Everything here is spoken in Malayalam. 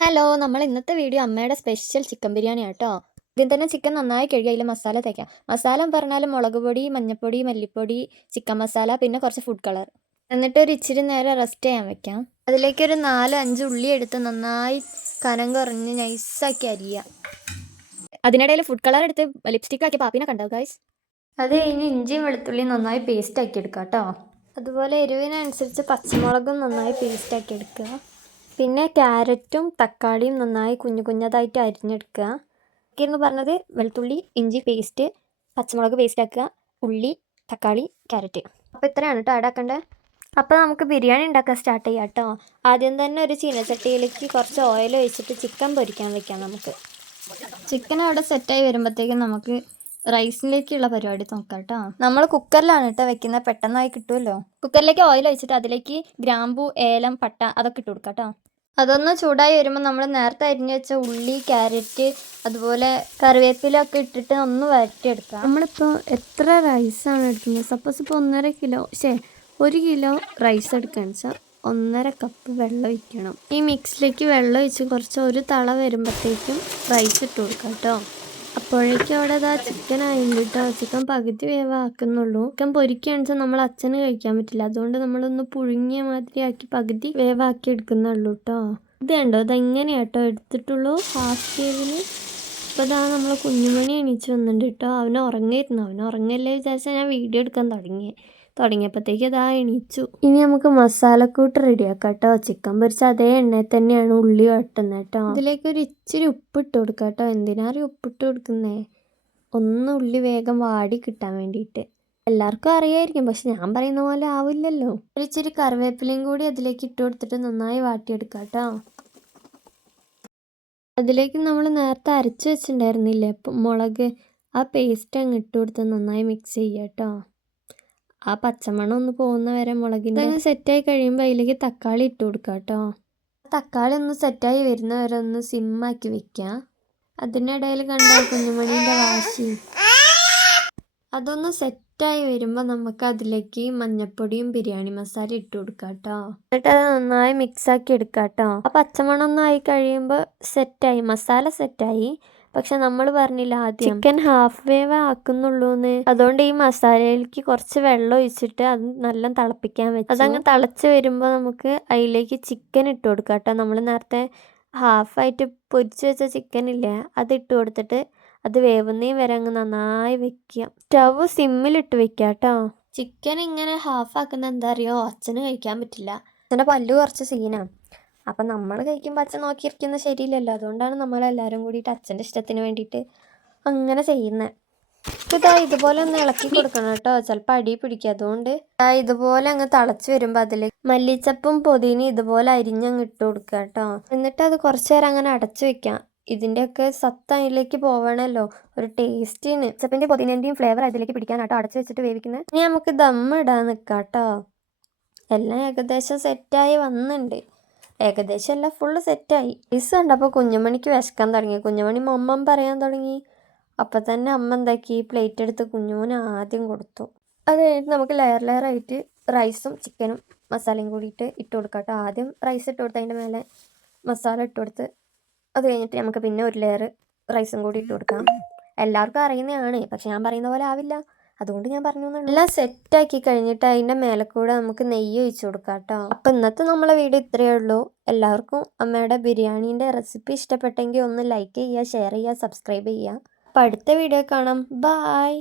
ഹലോ, നമ്മൾ ഇന്നത്തെ വീഡിയോ അമ്മയുടെ സ്പെഷ്യൽ ചിക്കൻ ബിരിയാണി ആട്ടോ. ആദ്യം തന്നെ ചിക്കൻ നന്നായി കഴുകി അതിൽ മസാല തേക്കാം. മസാല പറഞ്ഞാൽ മുളക് പൊടി, മഞ്ഞൾപ്പൊടി, മല്ലിപ്പൊടി, ചിക്കൻ മസാല, പിന്നെ കുറച്ച് ഫുഡ് കളർ. എന്നിട്ട് ഒരു ഇച്ചിരി നേരം റെസ്റ്റ് ചെയ്യാൻ വെക്കാം. അതിലേക്ക് ഒരു 4-5 ഉള്ളി എടുത്ത് നന്നായി കനം കുറഞ്ഞ് നൈസാക്കി അരിയുക. അതിനിടയിൽ ഫുഡ് കളർ എടുത്ത് ലിപ്സ്റ്റിക് ആക്കി പാപ്പിനെ കണ്ടോ ഗൈസ്. അത് കഴിഞ്ഞ് ഇഞ്ചിയും വെളുത്തുള്ളിയും നന്നായി പേസ്റ്റ് ആക്കി എടുക്കുക കേട്ടോ. അതുപോലെ എരിവിനനുസരിച്ച് പച്ചമുളകും നന്നായി പേസ്റ്റ് ആക്കി എടുക്കുക. പിന്നെ ക്യാരറ്റും തക്കാളിയും നന്നായി കുഞ്ഞതായിട്ട് അരിഞ്ഞെടുക്കുക. എന്ന് പറഞ്ഞത് വെളുത്തുള്ളി, ഇഞ്ചി പേസ്റ്റ്, പച്ചമുളക് പേസ്റ്റ് ആക്കുക, ഉള്ളി, തക്കാളി, ക്യാരറ്റ്. അപ്പോൾ ഇത്രയാണ് കേട്ടോ ആഡാക്കേണ്ടത്. അപ്പോൾ നമുക്ക് ബിരിയാണി ഉണ്ടാക്കാൻ സ്റ്റാർട്ട് ചെയ്യാം കേട്ടോ. ആദ്യം തന്നെ ഒരു ചീനച്ചട്ടിയിലേക്ക് കുറച്ച് ഓയിൽ ഒഴിച്ചിട്ട് ചിക്കൻ പൊരിക്കാൻ വെക്കാം. നമുക്ക് ചിക്കൻ അവിടെ സെറ്റായി വരുമ്പോഴത്തേക്കും നമുക്ക് റൈസിലേക്കുള്ള പരിപാടി നോക്കാം കേട്ടോ. നമ്മൾ കുക്കറിലാണ് കേട്ടോ വെക്കുന്നത്, പെട്ടെന്നായി കിട്ടുമല്ലോ. കുക്കറിലേക്ക് ഓയിൽ ഒഴിച്ചിട്ട് അതിലേക്ക് ഗ്രാമ്പു, ഏലം, പട്ട അതൊക്കെ ഇട്ട് കൊടുക്കാം കേട്ടോ. അതൊന്ന് ചൂടായി വരുമ്പോൾ നമ്മൾ നേരത്തെ അരിഞ്ഞു വെച്ച ഉള്ളി, ക്യാരറ്റ്, അതുപോലെ കറിവേപ്പിലൊക്കെ ഇട്ടിട്ട് ഒന്ന് വരട്ടിയെടുക്കാം. നമ്മളിപ്പോൾ എത്ര റൈസാണ് എടുക്കുന്നത്? സപ്പോസ് ഇപ്പോൾ 1 കിലോ റൈസ് എടുക്കുകയെന്ന് വെച്ചാൽ 1.5 കപ്പ് വെള്ളം ഒഴിക്കണം. ഈ മിക്സിലേക്ക് വെള്ളം ഒഴിച്ച് കുറച്ച് ഒരു തള വരുമ്പോഴത്തേക്കും റൈസ് ഇട്ട് കൊടുക്കാം കേട്ടോ. അപ്പോഴേക്കും അവിടെ ചിക്കൻ ആയിട്ട് കേട്ടോ. ചിക്കൻ പകുതി വേവാക്കുന്നുള്ളൂ. ചിക്കൻ പൊരിക്കുകയാണെന്ന് വെച്ചാൽ നമ്മൾ അച്ഛന് കഴിക്കാൻ പറ്റില്ല, അതുകൊണ്ട് നമ്മളൊന്ന് പുഴുങ്ങിയ മാതിരി ആക്കി പകുതി വേവാക്കി എടുക്കുന്നുള്ളൂ കേട്ടോ. ഇത് കണ്ടോ, ഇതെങ്ങനെയാട്ടോ എടുത്തിട്ടുള്ളൂ ഹാഫ് വേവിന്. അപ്പോൾ നമ്മൾ കുഞ്ഞുമണി എണീച്ച് വന്നിട്ടുണ്ട് കേട്ടോ. അവൻ ഉറങ്ങല്ലേ വിചാരിച്ചാൽ ഞാൻ വീഡിയോ എടുക്കാൻ തുടങ്ങിയപ്പോഴത്തേക്ക് എണീച്ചു. ഇനി നമുക്ക് മസാലക്കൂട്ട് റെഡിയാക്കാം കേട്ടോ. ചിക്കൻ പൊരിച്ച അതേ എണ്ണയിൽ തന്നെയാണ് ഉള്ളി വട്ടുന്നത് കേട്ടോ. ഇതിലേക്ക് ഒരു ഇച്ചിരി ഉപ്പിട്ട് കൊടുക്കാം കേട്ടോ. എന്തിനാണ് ഉപ്പിട്ട് കൊടുക്കുന്നേ? ഉള്ളി വേഗം വാടി കിട്ടാൻ വേണ്ടിയിട്ട്. എല്ലാവർക്കും അറിയായിരിക്കും, പക്ഷെ ഞാൻ പറയുന്ന പോലെ ആവില്ലല്ലോ. ഒരു ഇച്ചിരി കറിവേപ്പിലയും കൂടി അതിലേക്ക് ഇട്ട് കൊടുത്തിട്ട് നന്നായി വാട്ടിയെടുക്കാം കേട്ടോ. അതിലേക്ക് നമ്മൾ നേരത്തെ അരച്ച് വെച്ചിട്ടുണ്ടായിരുന്നില്ലേ മുളക്, ആ പേസ്റ്റ് അങ്ങ് ഇട്ട് കൊടുത്ത് നന്നായി മിക്സ് ചെയ്യുക കേട്ടോ. ആ പച്ചമണം ഒന്ന് പോകുന്ന വരെ മുളകിൻ്റെ സെറ്റായി കഴിയുമ്പോൾ അതിലേക്ക് തക്കാളി ഇട്ട് കൊടുക്കുക കേട്ടോ. തക്കാളി ഒന്ന് സെറ്റായി വരുന്ന വരെ ഒന്ന് സിമ്മാക്കി വെക്കുക. അതിനിടയിൽ കണ്ട കുഞ്ഞുമണീൻ്റെ വാശി. അതൊന്ന് സെറ്റായി വരുമ്പോൾ നമുക്ക് അതിലേക്ക് മഞ്ഞൾപ്പൊടിയും ബിരിയാണി മസാല ഇട്ട് കൊടുക്കുക കേട്ടോ. എന്നിട്ട് അത് നന്നായി മിക്സാക്കി എടുക്കുക കേട്ടോ. ആ പച്ചമണം ഒന്നും ആയി കഴിയുമ്പോൾ സെറ്റായി, മസാല സെറ്റായി. പക്ഷെ നമ്മൾ പറഞ്ഞില്ല ആദ്യം ചിക്കൻ ഹാഫ് വേവ് ആക്കുന്നുള്ളൂന്ന്. അതുകൊണ്ട് ഈ മസാലയിലേക്ക് കുറച്ച് വെള്ളം ഒഴിച്ചിട്ട് അത് നല്ല തിളപ്പിക്കാൻ വെച്ചു. അതങ്ങ് തിളച്ച് വരുമ്പോൾ നമുക്ക് അതിലേക്ക് ചിക്കൻ ഇട്ട് കൊടുക്കാം കേട്ടോ. നമ്മൾ നേരത്തെ ഹാഫായിട്ട് പൊരിച്ച് വെച്ച ചിക്കൻ ഇല്ലേ, അത് ഇട്ട് കൊടുത്തിട്ട് അത് വേവുന്നേ വരെ അങ്ങ് നന്നായി വെക്കുക. സ്റ്റവ് സിമ്മിലിട്ട് വെക്കുക കേട്ടോ. ചിക്കൻ ഇങ്ങനെ ഹാഫാക്കുന്ന എന്താ അറിയോ, അച്ഛന് കഴിക്കാൻ പറ്റില്ല. അച്ഛൻ്റെ പല്ല് കുറച്ച് സീനാണ്. അപ്പം നമ്മൾ കഴിക്കുമ്പോൾ അച്ഛൻ നോക്കിയിരിക്കുന്നത് ശരിയില്ലല്ലോ. അതുകൊണ്ടാണ് നമ്മളെല്ലാവരും കൂടിയിട്ട് അച്ഛൻ്റെ ഇഷ്ടത്തിന് വേണ്ടിയിട്ട് അങ്ങനെ ചെയ്യുന്നത്. ഇതുപോലെ ഒന്ന് ഇളക്കി കൊടുക്കണം കേട്ടോ, ചിലപ്പോൾ അടി പിടിക്കുക. അതുകൊണ്ട് ഇതുപോലെ അങ്ങ് തിളച്ച് വരുമ്പോൾ അതിലേക്ക് മല്ലിച്ചപ്പും പുതിനയും ഇതുപോലെ അരിഞ്ഞങ്ങ് ഇട്ട് കൊടുക്കുക കേട്ടോ. എന്നിട്ട് അത് കുറച്ച് നേരം അങ്ങനെ അടച്ചു വെക്കാം. ഇതിൻ്റെയൊക്കെ സത്ത് അതിലേക്ക് പോവണമല്ലോ ഒരു ടേസ്റ്റിന്. ചപ്പിൻ്റെ പുതിനേൻ്റെയും ഫ്ലേവർ അതിലേക്ക് പിടിക്കാനാട്ടോ അടച്ചു വെച്ചിട്ട് വേവിക്കുന്നത്. ഇനി നമുക്ക് ദമ്മിടാൻ നിൽക്കാം കേട്ടോ. എല്ലാം ഏകദേശം സെറ്റായി വന്നിട്ടുണ്ട്. ഏകദേശം എല്ലാം ഫുള്ള് സെറ്റായി. റൈസ് കണ്ടപ്പോൾ കുഞ്ഞുമണിക്ക് വിശക്കാൻ തുടങ്ങി. കുഞ്ഞുമണി മമ്മം പറയാൻ തുടങ്ങി. അപ്പം തന്നെ അമ്മ എന്താക്കി, പ്ലേറ്റ് എടുത്ത് കുഞ്ഞുമോന് ആദ്യം കൊടുത്തു. അത് കഴിഞ്ഞിട്ട് നമുക്ക് ലെയറായിട്ട് റൈസും ചിക്കനും മസാലയും കൂടിയിട്ട് ഇട്ട് കൊടുക്കാം കേട്ടോ. ആദ്യം റൈസ് ഇട്ട് കൊടുത്ത് അതിൻ്റെ മേലെ മസാല ഇട്ട് കൊടുത്ത് അത് കഴിഞ്ഞിട്ട് നമുക്ക് പിന്നെ ഒരു ലെയർ റൈസും കൂടി ഇട്ട് കൊടുക്കാം. എല്ലാവർക്കും അറിയുന്നതാണ്, പക്ഷെ ഞാൻ പറയുന്ന പോലെ ആവില്ല, അതുകൊണ്ട് ഞാൻ പറഞ്ഞു എന്നുള്ളൂ. എല്ലാം സെറ്റാക്കി കഴിഞ്ഞിട്ട് അതിൻ്റെ മേലെ കൂടെ നമുക്ക് നെയ്യ് ഒഴിച്ചു കൊടുക്കാം കേട്ടോ. അപ്പം ഇന്നത്തെ നമ്മളെ വീഡിയോ ഇത്രയേ ഉള്ളൂ. എല്ലാവർക്കും അമ്മയുടെ ബിരിയാണീൻ്റെ റെസിപ്പി ഇഷ്ടപ്പെട്ടെങ്കിൽ ഒന്ന് ലൈക്ക് ചെയ്യുക, ഷെയർ ചെയ്യുക, സബ്സ്ക്രൈബ് ചെയ്യുക. അപ്പം അടുത്ത വീഡിയോ കാണാം. ബായ്.